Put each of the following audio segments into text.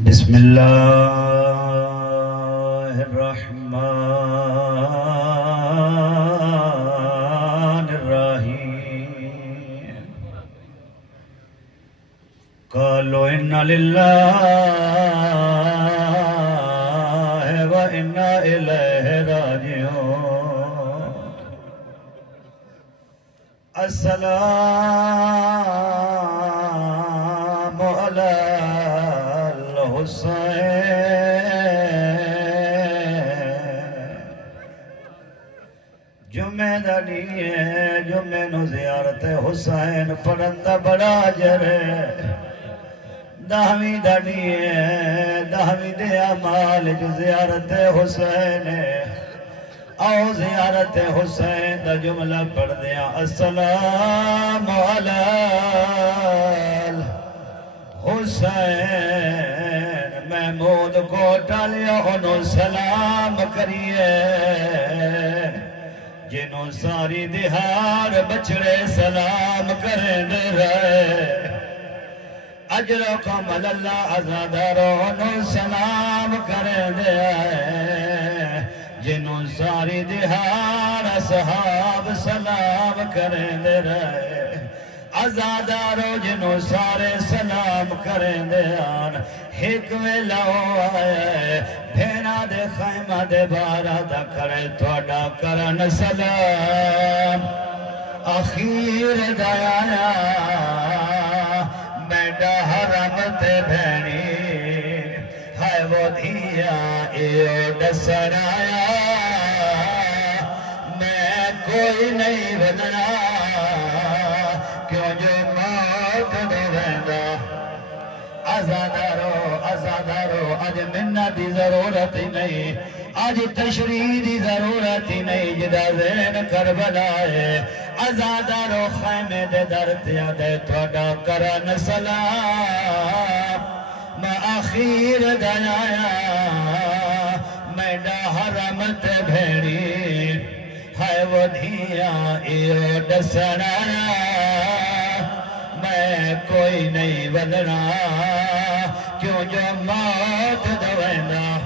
بسم اللہ الرحمن الرحیم قالوا انا للہ و انا الیہ راجعون السلام علی جمعہ دا نہیں جمعہ نو زیارت حسین پڑھن دا بڑا اجر ہے دہویں دا نہیں دہویں دے اعمال جو زیارت حسین ہے آؤ زیارت حسین دا جملہ پڑھ دیا السلام علی حسین محمود کو ٹالیا انہوں سلام کریے جنہوں ساری دہار بچڑے سلام کریں دے رہے اجرکم اللہ عزادارو انہوں سلام کریں دے رہے جنہوں ساری دہار اصحاب سلام کریں دے رہے آزادارو جنہوں سارے سلام کریں دے آن ایک ویلا آئے بھینا دے خیمہ دے بارہ دا کرے توڑا کرن سلام آخیر دایا میڈا حرم تے بھینی ہے وہ دیا ایو دسر آیا میں کوئی نہیں بدنا کیوں جو موت دے رہندا آزادارو آج منت دی ضرورت ہی نہیں آج تشریح دی ضرورت ہی نہیں جدا ذہن کربلا ہے آزادارو خیمے دے درتیا دے توڑا کرن سلام میں آخیر دنایا میڈا حرم تے بھیڑی ہے وہ دھیا ایو ڈسنایا میں کوئی نہیں بدنا کیوں جو موت دوینا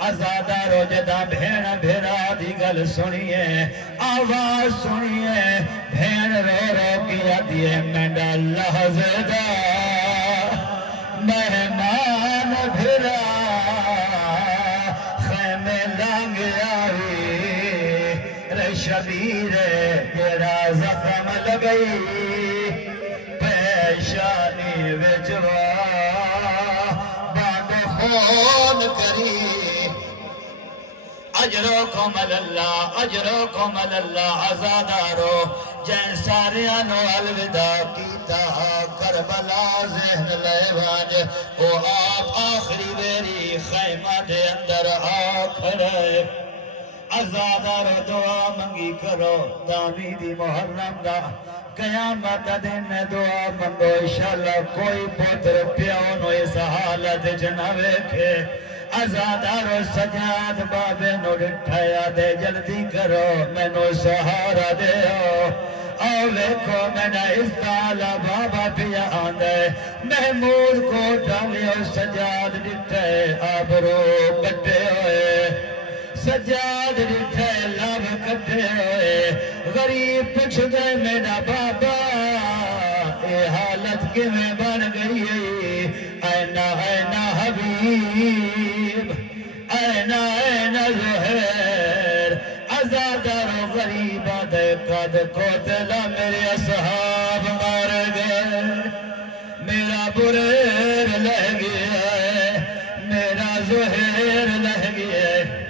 آزادارو جدا بھین بھیرا دی گل سنیے آواز سنیے بھین رو رو کیا دیے میڈا لحظے دا مہمان بھیرا خیمے لانگ آئی رے شبیر تیرا زخم لگئی پیشانی وچوا بانگ خون کری اجرکم اللہ آزادارو جن ساریانو الوداع کیتا کربلا ذہن لے واج وہ آپ آخری ویری خیمہ دے اندر آکھرے آزادارو دعا منگی کرو دامیدی محرم دا قیامت دن دعا منگو انشاءاللہ کوئی پتر پیاؤنو اس حالت جنوے کے آزادارو سجاد بابے نو ڈٹھایا دے جلدی کرو میں نو سہارا دے آؤ ویکھو میں نہ اس تالا بابا پیا آندے محمود کو ڈالیو سجاد ڈٹھے آبرو کٹے ہوئے سجاد ڈٹھے لب کٹے ہوئے غریب پچھ دے میرا بابا اے حالت کی میں بن گئی اینا حبیب اینا زہر آزادار و غریبہ دے قد کوتلا میرے اصحاب مار گئے میرا بریر لہ گیا میرا زہر لہ گیا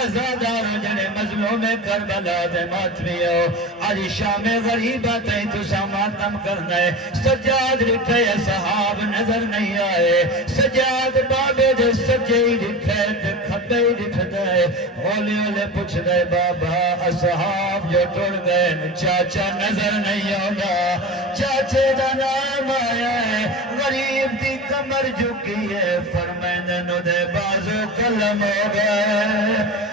آزادارو جنے مظلوم کربلا دے ماتمیو آج شام غریبہ تین تو ساماتم کرنا ہے سجاد رکھے صحاب نظر نہیں آئے سجاد بابے دے سجے رکھے دے کھبے رکھے ہولے ہولے پوچھ دے بابا اصحاب جو ٹوڑ گئے چاچا نظر نہیں ہوگا چاچے دا نام آیا ہے غریب دی کمر جھکی ہے فرمائن نو دے بازو کلم ہو گئے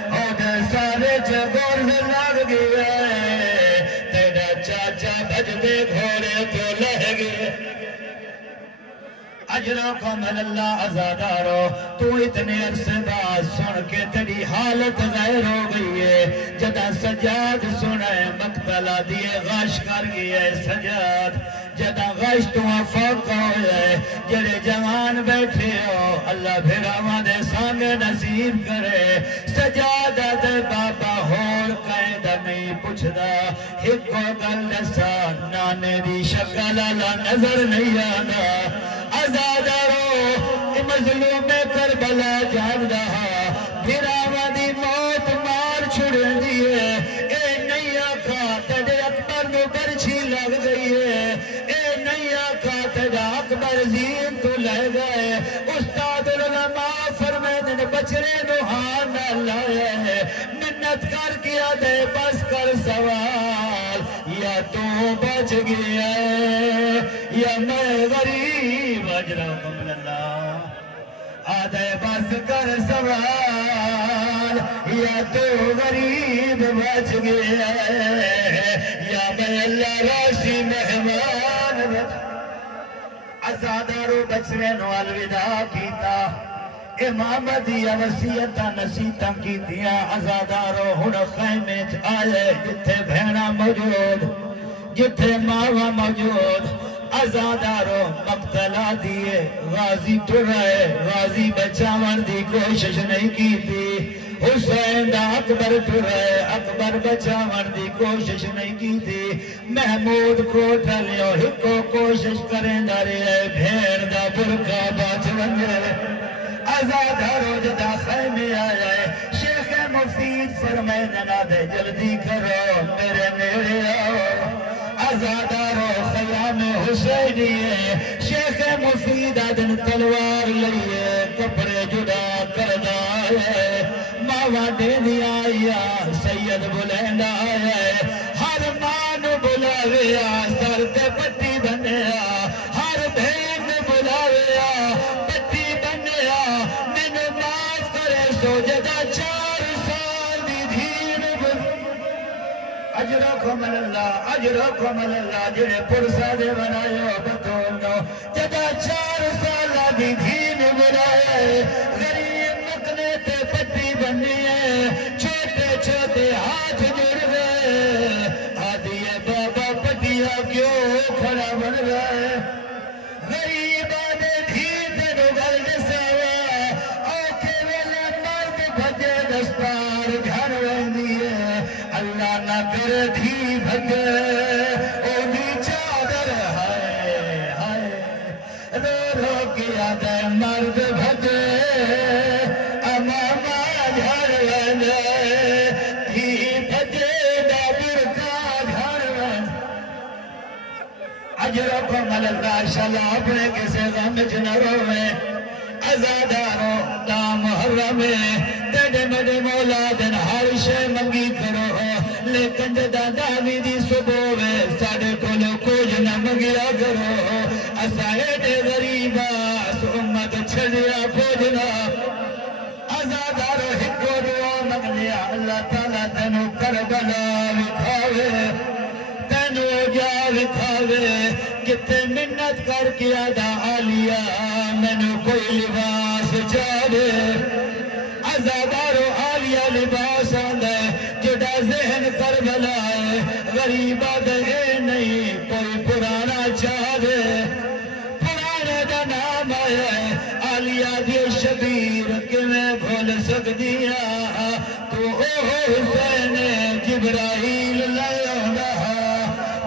سارے جگور سے لگ گئے تیرا چاچا بج دے گھوڑے تو لہ گئے اجرکم اللہ عزادارو تو اتنے عرصے بعد سن کے تیری حالت غیر ہو گئی ہے جدہ سجاد سنے مقتلہ دیے غش کر گئے سجاد جدہ غش تو فوق ہوئے جڑے جوان بیٹھے ہو اللہ پھر آمدے سانگے نصیب کرے سجادہ دے بابا ہور قائدہ نہیں پوچھدا ایک کو گل دسا نانے دی شکل اللہ نظر نہیں آنا عزادارو مظلوم کربلا جان رہا پھر آمدی موت مار چھڑ دیئے اے نہیں آقا تیرے اکبر نو برچھی لگ گئی ہے اے نہیں آقا تیرے اکبر زین تو لے گئے استاد العلماء فرمائے دن بچرے نو ہاں نہ لائے منت کر کیا دے بس کر سوال یا تو بچ گیا یا میں غریب اجرکم اللہ آدھے بس کر سوال یا تو غریب بچ گیا یا میں اللہ راشی مہمان عزادارو بچنے نو الوداع کیتا امام دیا وسیعتاں نصیحتاں کیتیاں عزادارو ہن خیمے چ آئے جتھے بھیڑا موجود جتھے ماوا موجود عزادارو مقتلہ دیئے غازی ٹرائے غازی بچاون دی کوشش نہیں کی تھی حسین دا اکبر ٹرائے اکبر بچاون دی کوشش نہیں کی تھی محمود کو ٹھلیو ہکو کوشش کریں داری ہے بھیڑ دا برکا باچ ونگے عزادارو جدا خیمے آئے شیخ مفید فرمائے ننا دے جلدی کرو میرے نیڑے آؤ عزادارو خیام حسینی ہے شیخ مفید آدن تلوار لئیے کپڑے جدا کردہ ہے ماوا دینی آیا سید بلند آیا ہر مان بلاویا سر تے پٹی بنیا ہر بھین بلاویا پٹی بنیا من معاف کرے سو جدا 4 سال دی دھین اجرکم اللہ جڑے پرسا دے بنائیو بطولنو جدا 4 سال دی دھین بنائے غریب مکنے تے پٹی بنی ہے چھوٹے چھوٹے ہاتھ جڑ گئے آدھیے بابا پٹیا کیوں کھڑا بن گئے غریب آدھے دھین تے نو گل دساوا آکھے ویلے مرد بھجے دستار گھر ویندی ہے اللہ نہ کرے دھی بھگے او دی چادر ہائے ہائے رو رو کیا دے مرد بھگے امامہ گھر ویندے دھی بھگے دا برکا گھر ویندے اجرکم اللہ شاءاللہ اپنے کسے غم جنہ روئے عزادارو دا محرم تیڑے مدے مولا دن ہر شے منگی کرو لیکن جدا داوی دی صبح ساڑے کولو کچھ نہ منگیا کرو اسائے دے غریبا اس امت چھڑیا پوجنا عزادارو ہکو دعا منگلیا اللہ تعالیٰ تینو کربلا وکھاوے تینو جا وکھاوے کتے منت کر کیا دا آلیا مینو کوئی لباس چاہے عزادارو آلیا لباس آندے جڑا ذہن کربلا ہے غریبہ دے نہیں کوئی پرانا چاہے پرانے دا نام ہے آلیا دی شبیر کہ میں بھول سکدیا تو او حسین جبرائیل لے آندا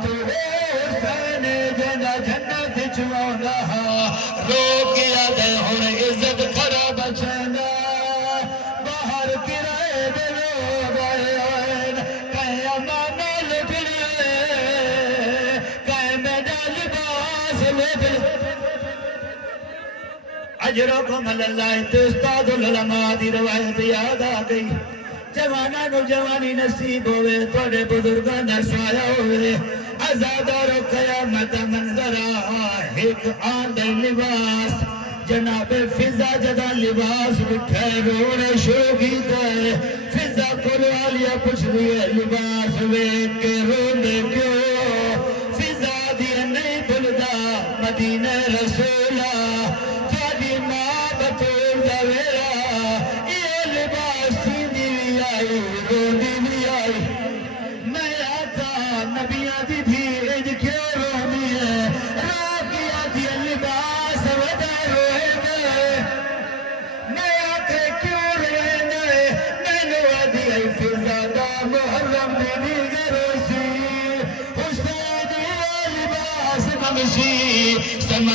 تو او حسین جنہ جنت چوانا رو کیا دے ہن عزت کھڑا بچینا باہر کرائے دے لوگ آئین کہیں امانہ لٹڑیے کہیں میڈا لباس لٹڑیے اجرکم اللہ تے استاد العلماء دی روایت یاد آ گئی جوانا نو جوانی نصیب ہوئے توڑے بزرگاں دا سایہ ہوئے عزادارو قیامت منظرہ ایک آندے لباس جناب فضا جدا لباس بٹھے رونے شروع کی دے فضا کو آلیا پوچھ لیے لباس ویک کے رونے کیوں فضا دیا نہیں بلدا مدینہ رسولہ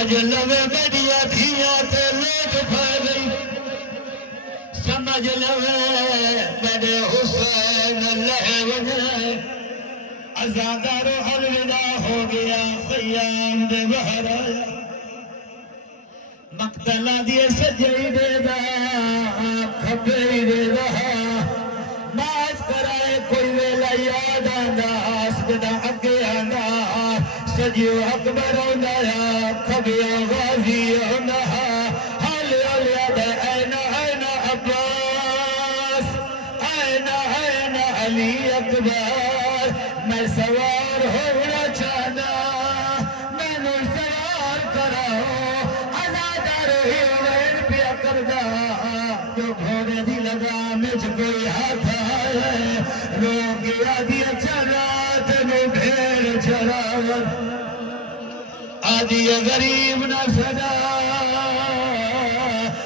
سمجھ لوے میڈیا دھیاں تے لوٹ پھا گئی سمجھ لوے میرے حسین لہ وجہ ازادارو الوداع ہو گیا خیام دے بہر آیا مقتلہ دیے سجائی دے دا کھپی دے رہا معاف کرائے کوئی ویلا یاد آندا آسکدہ اگے آندا سجیو اکبر آندا کھبیو غازی آندا حال اولیاد این عباس این علی اکبر میں سوار ہونا چاہنا میں نو سوار کراؤ ازادارو ہی وین پیا کردہ جو گھوڑے دی لگا مجھ کوئی ہاتھ آئے رو گیا دیا چلا تنو بھیڑ چراور آدھی غریب نہ صدا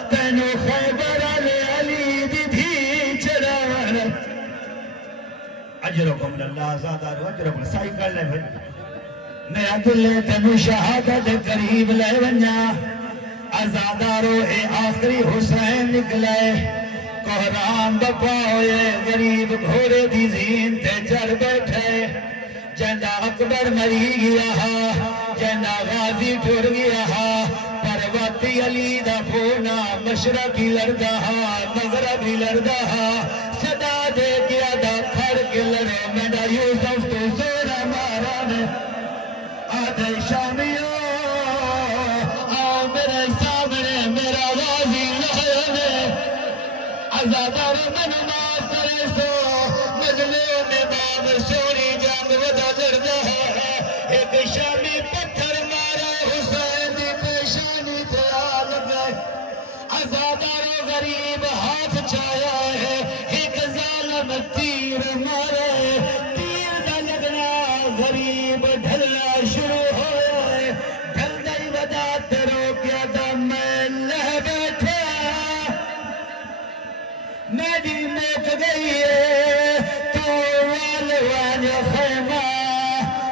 تنو خیبر علی دی دھی چراور اجرکم اللہ آزادارو اجرکم سائی کر لے بھئی میرا دل تنو شہادت قریب لے ونیا آزادارو اے آخری حسین نکلے کوہرام بپاؤے غریب گھوڑے دی زین تے چڑھ بیٹھے جندہ اکبر مری گیا جندہ غازی ٹھر گیا پرواتی علی دا پونا مشرقی لڑدا مغربی لڑدا صدا دے گیا دا کھڑ کے لڑے میرا یوسف تو زورا مارا نے آدھے شامیوں میرے سامنے میرا غازی لہے ازادارو من معاف کرے سو مجلے میں باب شوری جنگ ودا لڑدا ہے ایک شامی پتھر مارا حسین دی پیشانی تے آل گئے ازادارو غریب ہاتھ چایا ہے ایک ظالم تیر مارے تیر دا لگنا غریب ڈھلنا شروع ہوئے ڈھل دائی ودا تیرو کیا دا میں لہ بیٹھا میری موت گئی ہے تو والوان خیمہ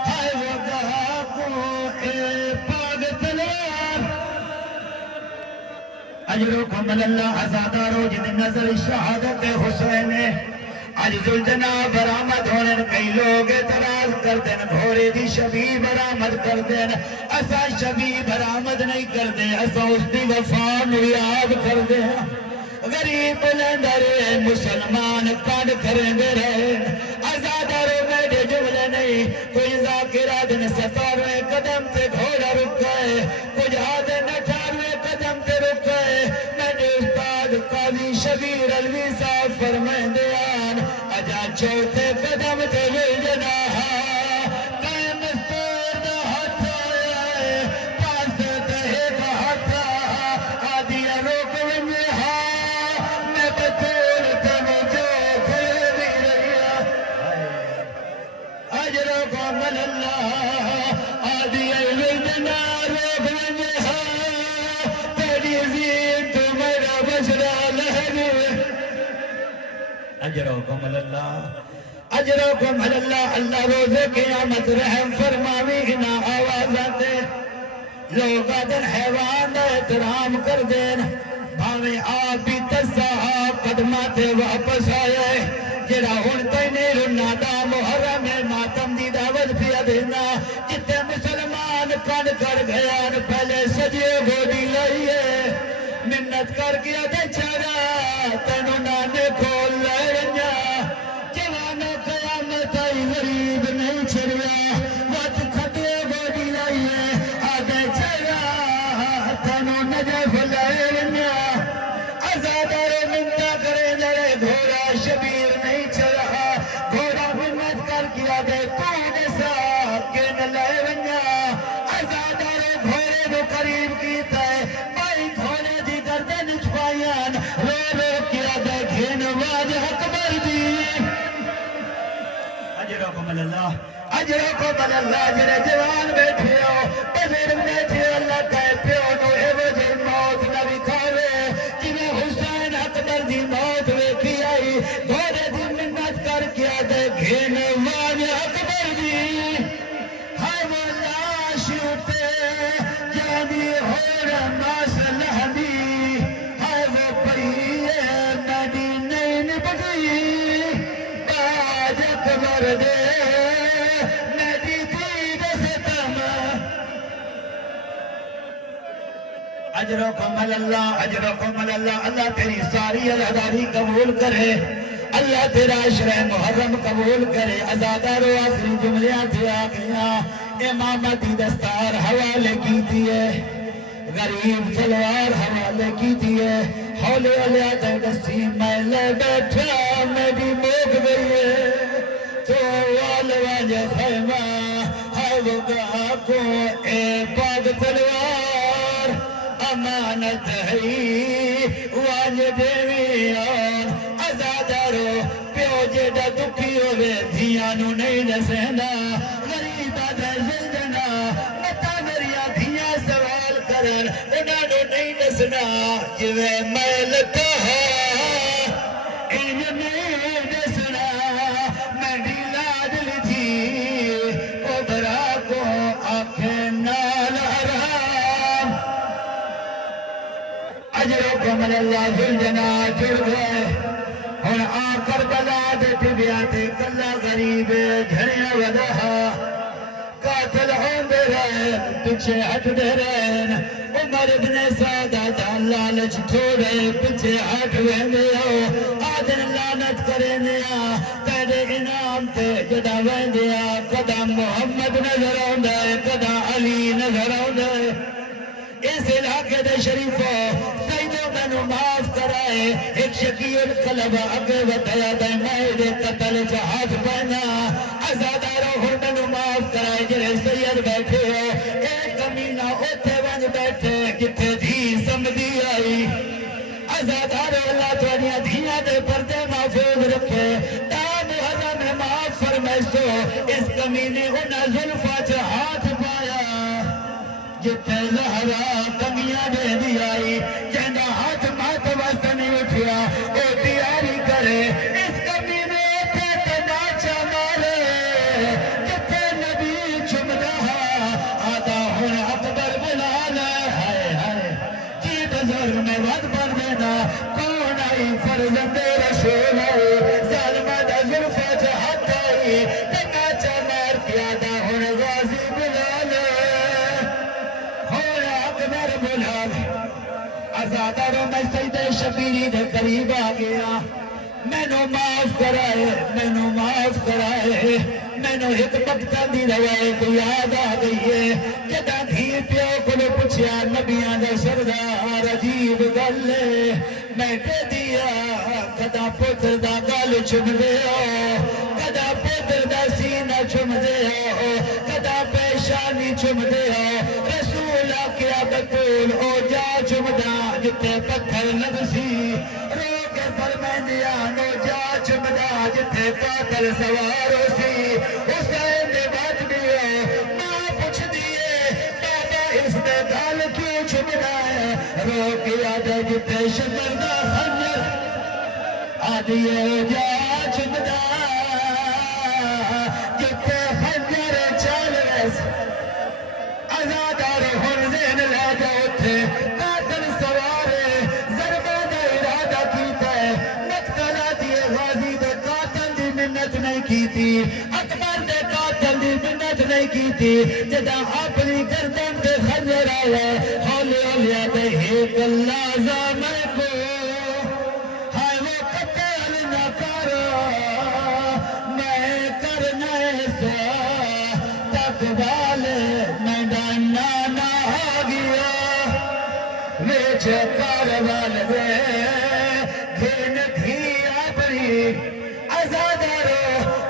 ہائے وگاہ کو اے پاگ تلوار اجرکم اللہ ازادارو جد نظر شہادت حسین آج زلجنا برآمد ہونے کئی لوگ اعتراض کر دین گھوڑے دی شبی برآمد کر دین اسا شبی برآمد نہیں کر دے اسا اس دی وفا نو یاد کر دے غریب لندرے مسلمان کانڈ کریں دے رہے ازادارو میڈے جملے نہیں کوئی ذاکرہ دن 17ویں قدم تے گھوڑا رک گئے کچھ آدھن 18ویں قدم تے رک گئے میڈے استاد قاضی شبیر علوی صاحب فرمائیں دیان اجا چوتھے قدم تے مل جنا قائم استور دا ہاتھ آئے پاس تہے دا ہاتھ آدھی روک ونجے میں بطور تنو جو پھر بھی رہیا اجرکم اللہ آدھی وجنا روک ونجے تیری زین تو میرا بشرا لہنے اجرکم اللہ اجرکم اللہ اللہ روز قیامت رحم فرماوی نہ آوازاتے لوگ آدن حیوان دا احترام کر دین بھاویں آپ بھی تصاحا قدمات واپس آئے جرا ہون تینے رنا دا محرم ماتم دی دعوت پیا دینا جتے مسلمان کن کر گیا پہلے سجے گوڑی لائیے منت کر گیا دے چارا تینو نانے کھول لائنیا جوانو قیامت آئی غریب نہیں چھڑیا وقت کھٹے گوڑی لائیے آدھے چارا تینو نجف لائنیا ازادارو منتا کرے لڑے گھوڑا شبیر نہیں چھڑا گھوڑا منت کر گیا دے پونے سا کن لائنیا ازادارو گھوڑے دو قریب کیتا ہے بائی گھوڑے دی گردن چھپائیان رو رو کیا دے گھن واج اکبر دی اجرکم اللہ جنہیں جوان بیٹھے ہو بزرگ بیٹھے اللہ کہے پیو نو ایو جی موت نہ بکھاوے جنہیں حسین اکبر دی موت ویکھی آئی گھوڑے دی منت کر کیا دے گھن واج اکبر دی ہائے وہ لاش اٹھے جانی کر دے میری دید ختم اجرکم اللہ اجرکم اللہ اللہ تیری ساری عزاداری قبول کرے اللہ تیرا عشر محرم قبول کرے عزادارو آخری جملیاں تھے آگیا امامتی دستار حوالے کی دیئے غریب سلوار حوالے کی دیئے حولے علیہ دستی میں لے بیٹھا میری موک گئی ہے تو والواج خیمہ حوگا کو اے پاک سلوار امانت ہے واج دیویان عزادارو پیو جیڑا دکھی ہوئے دھیانو نہیں نسینا غریبہ دے زلجنا متا مریا دھیاں سوال کرن انہوں نہیں نسنا جوے میل کہا انہوں نہیں نسنا میں ڈیلاد لجھی کبرا کو آنکھیں نال حرام اجرکم اللہ زلجنا جڑ گئے اور آ کربلا دے ٹبیاتے کلا غریب جھڑیاں ودہا قاتل ہوں دے رہے پچھے ہٹ دے رہے عمر ابن سعدہ لالچ تھوڑے پچھے ہٹ ویندے ہو آدن لانت کرے نیا تیرے انعام تے جدا ویندیا قدا محمد نظر آندے قدا علی نظر آندے اس علاقے دے شریفو سیدوں میں معاف کرائے ایک شکیل قلب اگے وطیا دے میرے قتل جہاز پہنا عزادارو میں معاف کرائے جنہیں سید بیٹھے ہو ایک کمینہ اوتے ونج بیٹھے کتے دھی سمدھی آئی عزادارو اللہ توانیاں دھیاں دے پردے محفوظ رکھے تا محرم میں معاف فرمیسو اس کمینے انہا ظلفہ چا ہاتھ پایا جتے زہرا کمیاں دے دی آئی جہاں ہاتھ مات وست نہیں اٹھیا او تیاری کرے اس کمینے پہ تناچا مارے جتے نبی چم رہا آدھا ہن اکبر بلانا ہائے ہائے جی بزرگ میں ود بن دینا کون آئی فرزند رسول آئی ظالمہ دا ظلفہ جہت آئی تناچا مار کیا دا ہن غازی بلانا عزاداروں میں سید شبیری دے قریب آگیا میں نو معاف کرائے میں نو معاف کرائے میں نو ایک مقتہ دی روایت یاد آگئی ہے جدہ دھی پیو کلو پچھیا نبیان دے سردار عجیب گلے میں دے دیا کدا پتر دا گال چھم دے ہو کدا پتر دا سینہ چھم دے ہو کدا پیشانی چھم دے ہو رسول آکیا بطول او جا چھمدا جتے پتھر لگسی رو کے فرمائندیا نو جا چھمدا جتے قاتل سوارو سی حسین دے بات دیئے ماں پوچھ دیئے بابا اس نے گال کیوں چھمدا ہے رو کے آدھا جتے شکر دا خنجر آدھیے جا چھمدا جتے خنجر چال رس عزادار ہن ذہن لے جاؤ تھے قاتل سوارے ضربہ دا ارادہ کیتا ہے مقتلہ دیئے غازی دے قاتل دی منت نہیں کی تھی اکبر دے قاتل دی منت نہیں کی تھی جدا اپنی گردن دے خنجر آیا حولی علیہ دے ایک لازم کو ہائے وہ قتل نہ کرو میں کرنا ایسا تقبال میں ڈانا نہ گیا ویچ کاروان دے دین دھی اپنی عزادارو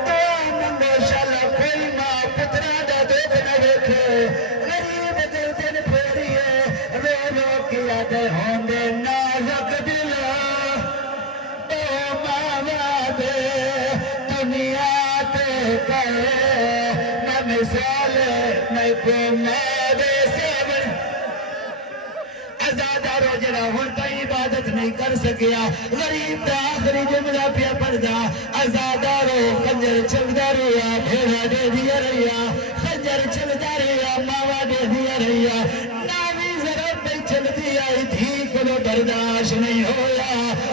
تو منگو شل کوئی ماں پترہ دا دکھ نہ دیکھے غریب دل دن پھیریے رو رو کیا دے ہوندے نازک دلا تو ماما دے دنیا تے کرے نہ مثال نہ کو مادے سبن عزادارو جڑا ہن تائی عبادت نہیں کر سکیا غریب دا آخری جملہ پیا پڑھدا عزادارو خنجر چلدا رہیا بھیڑا دے دیا رہیا خنجر چلدا رہیا ماوا دے دیا رہیا ناوی ضرب نہیں چلدی آئی دھی کو برداشت نہیں ہویا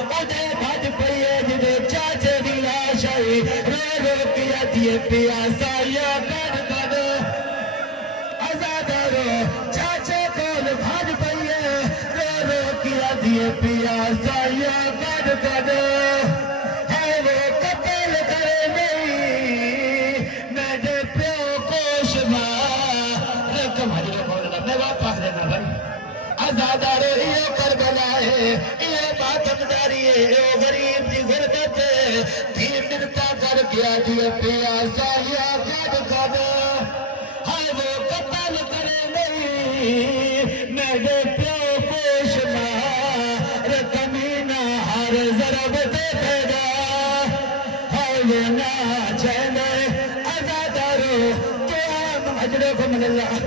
او دے بھج پئیے جدے چاچے دی لاش آئی رو رو کیا دیے دیے پیاسا یا کر کر آزادارو چاچے کول بھاج پئیے رو رو کیا دیے پیاسا یا کر کر ہے وہ قتل کرے نہیں میرے پیو کو شمار رقم حضر مولانا میں واپس دینا بھائی آزادارو یہ کربلا ہے یہ ماتم داری ہے یہ غریب دی غربت ہے تھی منتا کر گیا دیے پیاسا یا کر کر ہائے وہ قتل کرے نہیں میرے پیو کو شمار کمینہ ہر ضرب دے پیدا ہائے وہ نا چہنے آزادارو تو آم اجرکم اللہ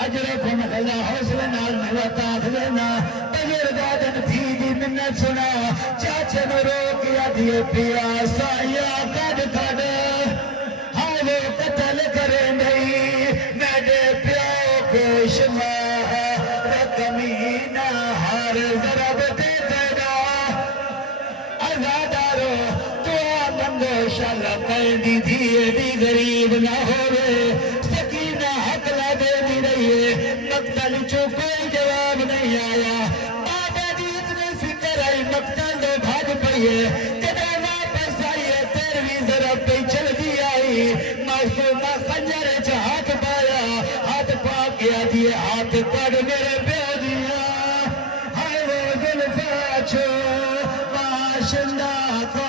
اجرکم اللہ حوصلہ نال ملتا لینا تجردادن تھی دی منت سنا چاچے نو رو کیا دیے پیاسا یا کد کد ہائے وہ قتل کرے نہیں میرے پیو کو شمار کمینہ ہر ضرب دے پیدا آزادارو تو منگو شل قیدی دیئے دی غریب نہ ہوئے سکینہ حق لا دے دی رہیے مقتل چو کوئی جواب نہیں آیا بابا دی اتنے فکر آئی مقتل دو بھاگ پئیے کدھر واپس آئیے تیروی ضرب پہ چل دی آئی معصومہ خنجر چا ہاتھ پایا ہاتھ پا گیا دیئے ہاتھ کڑ میرے پیو دیا ہائے وہ ظلفہ چھو باشندہ کو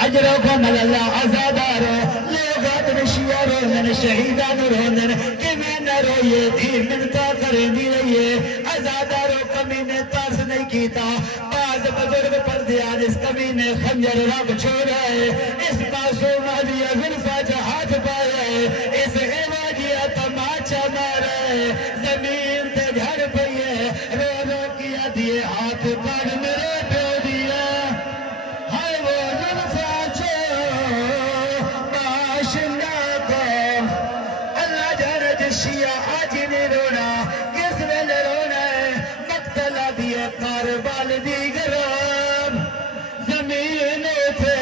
اجرکم اللہ آزادارو لوگات نشیہ رونن شہیدان رونن کہ میں نہ روئے تھی منتا کریں دی رہیے آزادارو کمی نے ترس نہیں کیتا بعض بزرگ پر دیان اس کمی نے خنجر رب چھوڑا ہے اس معصوم آدیا ظلفہ جا ہاتھ پایا ہے اس عواجیہ تماچا مارا ہے زمین تے گھر پئیے رو رو کیا دیے ہاتھ کر میرے پیو دیا ہائے وہ ظلفہ چھو باشندہ کو اللہ جانا جشیہ آج نہیں رونا کس ویلے رونا ہے مقتلہ دیے کاربال دی گرام زمینوں پہ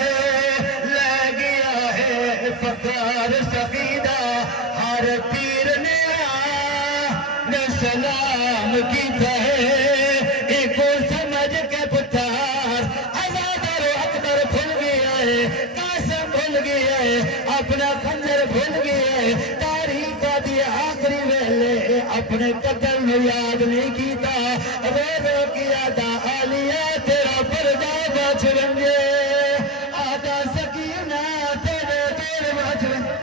لے گیا ہے فقار سقیدہ ہر پیر نے سلام کیتا ہے ایک کو سمجھ کے پتار آزادارو اکبر بھول گیا ہے قاسم بھول گیا ہے اپنا خنجر بھول گیا ہے تاریخ کا دیا آخری ویلے اپنے قتل میں یاد نہیں کیتا رو رو کیا دا آلیا تیرا پردہ بچ رنگے آدھا سکینہ تیرے دیر بچ رنگے